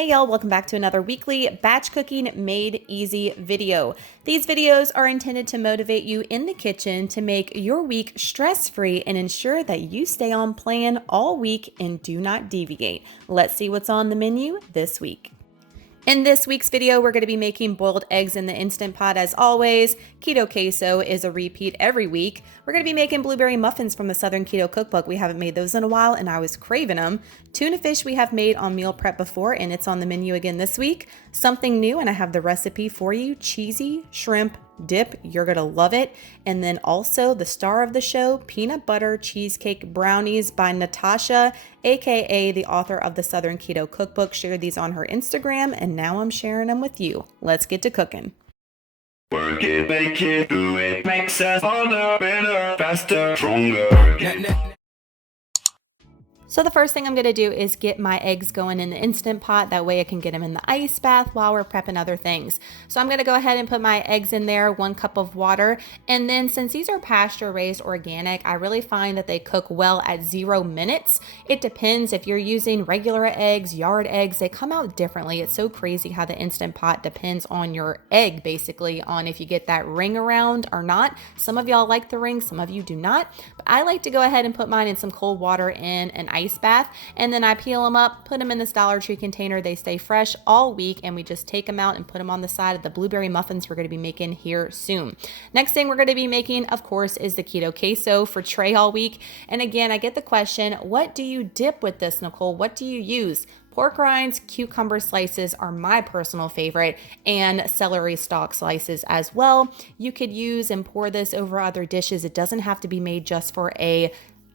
Hey y'all, welcome back to another weekly batch cooking made easy video. These videos are intended to motivate you in the kitchen to make your week stress-free and ensure that you stay on plan all week and do not deviate. Let's see what's on the menu this week. In this week's video, we're going to be making boiled eggs in the Instant Pot as always. Keto Queso is a repeat every week. We're going to be making blueberry muffins from the Southern Keto Cookbook. We haven't made those in a while and I was craving them. Tuna fish we have made on meal prep before and it's on the menu again this week. Something new, and I have the recipe for you, cheesy shrimp dip. You're going to love it. And then also the star of the show, peanut butter cheesecake brownies by Natasha, aka the author of the Southern Keto Cookbook. Shared these on her Instagram and now I'm sharing them with you. Let's get to cooking. Work it, make it, do it, makes us harder, better, faster, stronger. So the first thing I'm going to do is get my eggs going in the Instant Pot. That way I can get them in the ice bath while we're prepping other things. So I'm going to go ahead and put my eggs in there, 1 cup of water. And then since these are pasture raised organic, I really find that they cook well at 0 minutes. It depends if you're using regular eggs, yard eggs, they come out differently. It's so crazy how the Instant Pot depends on your egg, basically, on if you get that ring around or not. Some of y'all like the ring, some of you do not. But I like to go ahead and put mine in some cold water in an ice bath, and then I peel them up, put them in this Dollar Tree container. They stay fresh all week, and we just take them out and put them on the side of the blueberry muffins we're going to be making here soon. Next thing we're going to be making, of course, is the Keto Queso for tray all week. And again, I get the question, what do you dip with this, Nicole? What do you use? Pork rinds, cucumber slices are my personal favorite, and celery stalk slices as well. You could use and pour this over other dishes. It doesn't have to be made just for a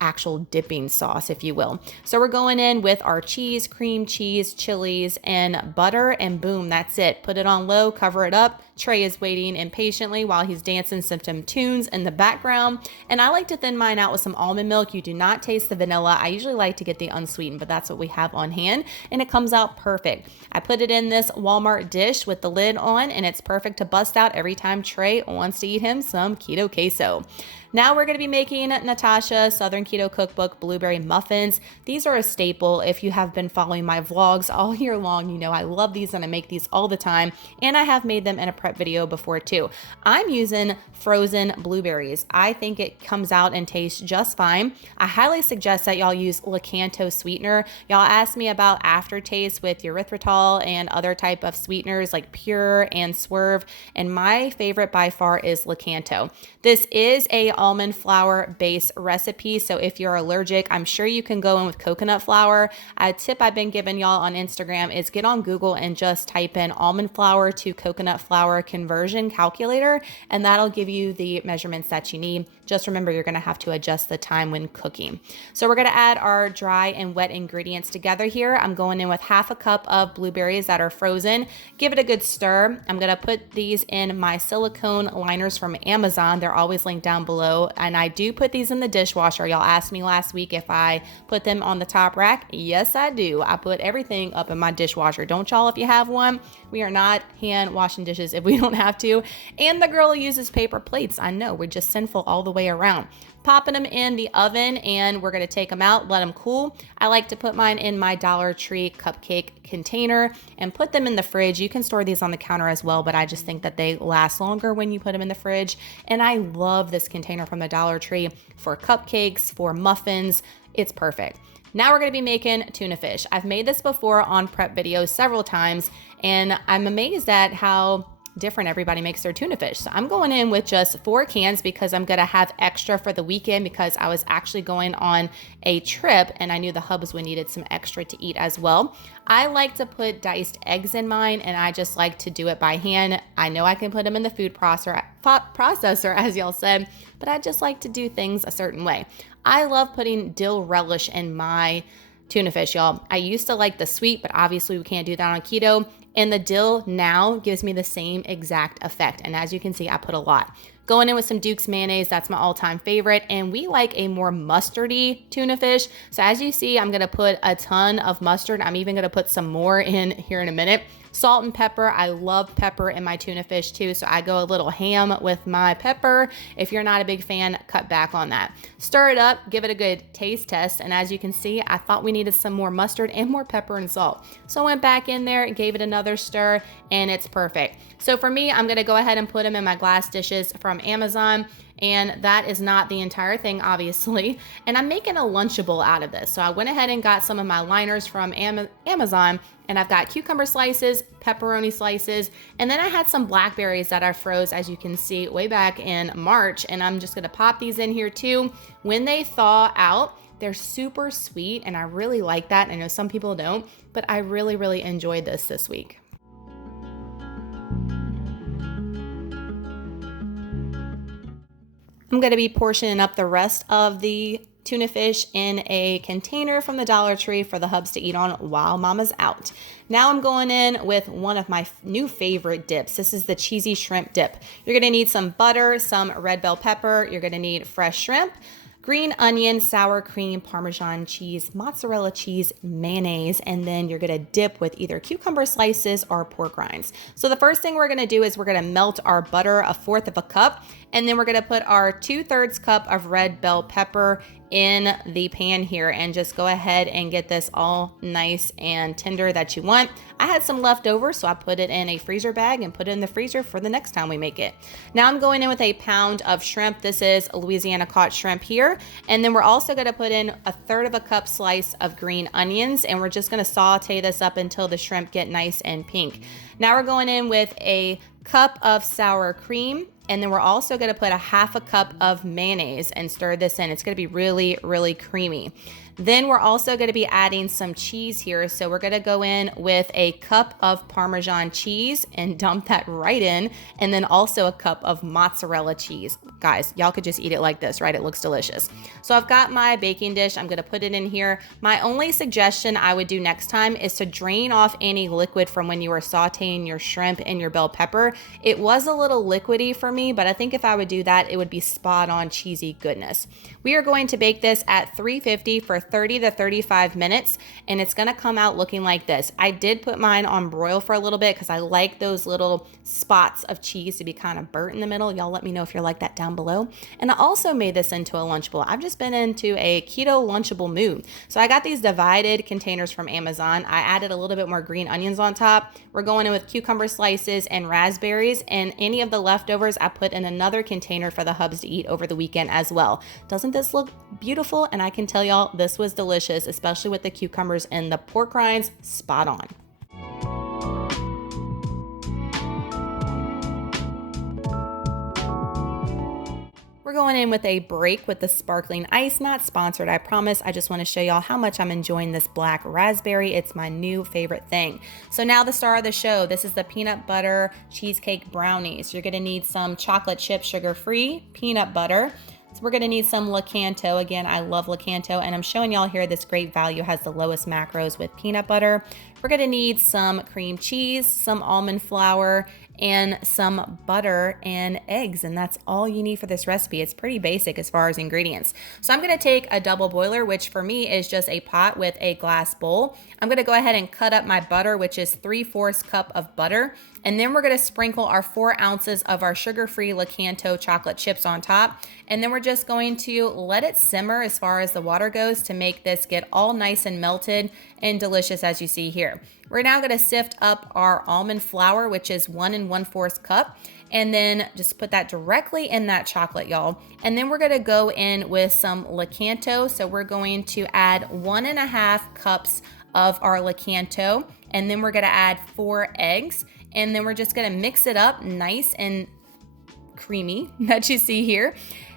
actual dipping sauce, if you will. So we're going in with our cheese, cream cheese, chilies, and butter, and boom, that's it. Put it on low, cover it up. Trey is waiting impatiently while he's dancing some tunes in the background. And I like to thin mine out with some almond milk. You do not taste the vanilla. I usually like to get the unsweetened, but that's what we have on hand, and it comes out perfect. I put it in this Walmart dish with the lid on, and it's perfect to bust out every time Trey wants to eat him some Keto Queso. Now we're going to be making Natasha Southern Keto Cookbook blueberry muffins. These are a staple. If you have been following my vlogs all year long, you know I love these and I make these all the time, and I have made them in a prep video before too. I'm using frozen blueberries. I think it comes out and tastes just fine. I highly suggest that y'all use Lakanto sweetener. Y'all asked me about aftertaste with erythritol and other type of sweeteners like Pure and Swerve, and my favorite by far is Lakanto. This is a almond flour base recipe, so if you're allergic, I'm sure you can go in with coconut flour. A tip I've been giving y'all on Instagram is get on Google and just type in almond flour to coconut flour conversion calculator, and that'll give you the measurements that you need. Just remember, you're gonna have to adjust the time when cooking. So we're gonna add our dry and wet ingredients together here. I'm going in with 1/2 cup of blueberries that are frozen. Give it a good stir. I'm gonna put these in my silicone liners from Amazon. They're always linked down below, and I do put these in the dishwasher. Y'all asked me last week if I put them on the top rack. Yes, I do. I put everything up in my dishwasher. Don't y'all if you have one? We are not hand washing dishes if we don't have to. And the girl who uses paper plates, I know, we're just sinful all the way around. Popping them in the oven, and we're going to take them out, let them cool. I like to put mine in my Dollar Tree cupcake container and put them in the fridge. You can store these on the counter as well, but I just think that they last longer when you put them in the fridge. And I love this container from the Dollar Tree for cupcakes, for muffins. It's perfect. Now we're going to be making tuna fish. I've made this before on prep videos several times, and I'm amazed at how different everybody makes their tuna fish. So I'm going in with just 4 cans because I'm gonna have extra for the weekend because I was actually going on a trip and I knew the hubs would needed some extra to eat as well. I like to put diced eggs in mine, and I just like to do it by hand. I know I can put them in the food processor, as y'all said, but I just like to do things a certain way. I love putting dill relish in my tuna fish, y'all. I used to like the sweet, but obviously we can't do that on keto. And the dill now gives me the same exact effect. And as you can see, I put a lot. Going in with some Duke's mayonnaise, that's my all-time favorite, and we like a more mustardy tuna fish. So as you see, I'm gonna put a ton of mustard. I'm even gonna put some more in here in a minute. Salt and pepper. I love pepper in my tuna fish too, so I go a little ham with my pepper. If you're not a big fan, cut back on that. Stir it up, give it a good taste test, and as you can see, I thought we needed some more mustard and more pepper and salt. So I went back in there and gave it another stir, and it's perfect. So for me, I'm gonna go ahead and put them in my glass dishes from Amazon. And that is not the entire thing, obviously. And I'm making a Lunchable out of this. So I went ahead and got some of my liners from Amazon, and I've got cucumber slices, pepperoni slices, and then I had some blackberries that I froze, as you can see, way back in March. And I'm just gonna pop these in here too. When they thaw out, they're super sweet, and I really like that. I know some people don't, but I really, really enjoyed this week. I'm going to be portioning up the rest of the tuna fish in a container from the Dollar Tree for the hubs to eat on while Mama's out. Now I'm going in with one of my new favorite dips. This is the cheesy shrimp dip. You're going to need some butter, some red bell pepper. You're going to need fresh shrimp, green onion, sour cream, Parmesan cheese, mozzarella cheese, mayonnaise, and then you're gonna dip with either cucumber slices or pork rinds. So the first thing we're gonna do is we're gonna melt our butter 1/4 cup, and then we're gonna put our 2/3 cup of red bell pepper in the pan here and just go ahead and get this all nice and tender that you want. I had some left over, so I put it in a freezer bag and put it in the freezer for the next time we make it. Now I'm going in with a pound of shrimp. This is Louisiana caught shrimp here. And then we're also gonna put in 1/3 cup slice of green onions, and we're just gonna saute this up until the shrimp get nice and pink. Now we're going in with a cup of sour cream, and then we're also gonna put 1/2 cup of mayonnaise and stir this in. It's gonna be really, really creamy. Then we're also gonna be adding some cheese here. So we're gonna go in with a cup of Parmesan cheese and dump that right in, and then also a cup of mozzarella cheese. Guys, y'all could just eat it like this, right? It looks delicious. So I've got my baking dish. I'm gonna put it in here. My only suggestion I would do next time is to drain off any liquid from when you were sauteing your shrimp and your bell pepper. It was a little liquidy for me, but I think if I would do that, it would be spot on cheesy goodness. We are going to bake this at 350 for 30 to 35 minutes, and it's gonna come out looking like this. I did put mine on broil for a little bit because I like those little spots of cheese to be kind of burnt in the middle. Y'all let me know if you're like that down below. And I also made this into a Lunchable. I've just been into a keto Lunchable mood. So I got these divided containers from Amazon. I added a little bit more green onions on top. We're going in with cucumber slices and raspberries, and any of the leftovers I put in another container for the hubs to eat over the weekend as well. Doesn't this look beautiful? And I can tell y'all this was delicious, especially with the cucumbers and the pork rinds. Spot on. We're going in with a break with the sparkling ice, not sponsored, I promise. I just want to show y'all how much I'm enjoying this black raspberry. It's my new favorite thing. So now the star of the show, this is the peanut butter cheesecake brownies. You're gonna need some chocolate chip sugar-free peanut butter. So we're gonna need some Lakanto. Again, I love Lakanto, and I'm showing y'all here this great value has the lowest macros with peanut butter. We're gonna need some cream cheese, some almond flour, and some butter and eggs, and that's all you need for this recipe. It's pretty basic as far as ingredients. So I'm gonna take a double boiler, which for me is just a pot with a glass bowl. I'm gonna go ahead and cut up my butter, which is 3/4 cup of butter, and then we're gonna sprinkle our 4 ounces of our sugar-free Lakanto chocolate chips on top, and then we're just going to let it simmer as far as the water goes to make this get all nice and melted and delicious as you see here. We're now gonna sift up our almond flour, which is 1 1/4 cup, and then just put that directly in that chocolate, y'all. And then we're gonna go in with some Lakanto. So we're going to add 1 1/2 cups of our Lakanto, and then we're gonna add 4 eggs, and then we're just gonna mix it up nice and creamy that you see here.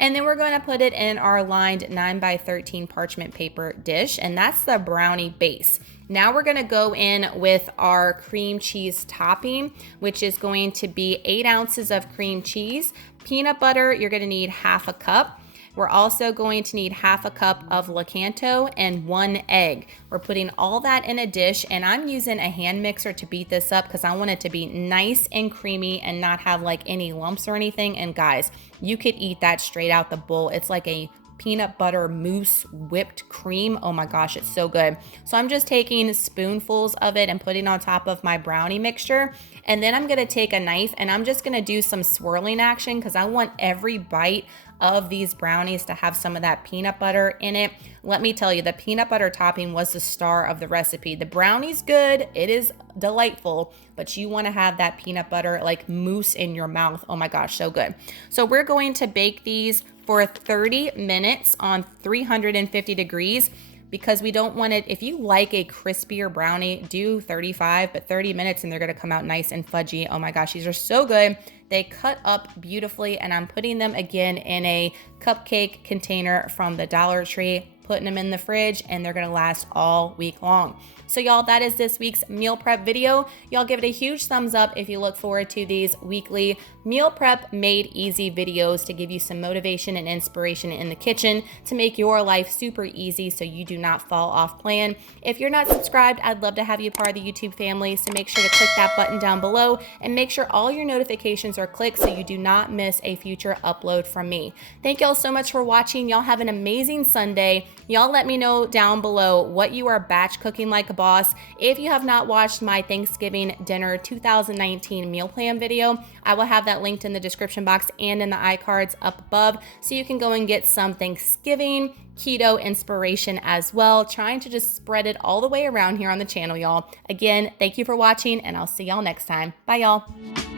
And then we're going to put it in our lined 9x13 parchment paper dish, and that's the brownie base. Now we're going to go in with our cream cheese topping, which is going to be 8 ounces of cream cheese. Peanut butter, you're going to need 1/2 cup. We're also going to need half a cup of Lakanto and 1 egg. We're putting all that in a dish, and I'm using a hand mixer to beat this up because I want it to be nice and creamy and not have like any lumps or anything. And guys, you could eat that straight out the bowl. It's like a peanut butter mousse whipped cream. Oh my gosh, it's so good. So I'm just taking spoonfuls of it and putting on top of my brownie mixture. And then I'm gonna take a knife and I'm just gonna do some swirling action because I want every bite of these brownies to have some of that peanut butter in it. Let me tell you, the peanut butter topping was the star of the recipe. The brownie's good, it is delightful, but you wanna have that peanut butter like mousse in your mouth. Oh my gosh, so good. So we're going to bake these for 30 minutes on 350 degrees because we don't want it, if you like a crispier brownie, do 35, but 30 minutes and they're gonna come out nice and fudgy. Oh my gosh, these are so good. They cut up beautifully, and I'm putting them again in a cupcake container from the Dollar Tree, putting them in the fridge, and they're gonna last all week long. So y'all, that is this week's meal prep video. Y'all give it a huge thumbs up if you look forward to these weekly meal prep made easy videos to give you some motivation and inspiration in the kitchen to make your life super easy so you do not fall off plan. If you're not subscribed, I'd love to have you part of the YouTube family, so make sure to click that button down below and make sure all your notifications are clicked so you do not miss a future upload from me. Thank y'all so much for watching. Y'all have an amazing Sunday. Y'all let me know down below what you are batch cooking like a boss. If you have not watched my Thanksgiving dinner 2019 meal plan video, I will have that linked in the description box and in the iCards up above, so you can go and get some Thanksgiving keto inspiration as well, trying to just spread it all the way around here on the channel, y'all. Again, thank you for watching, and I'll see y'all next time. Bye, y'all.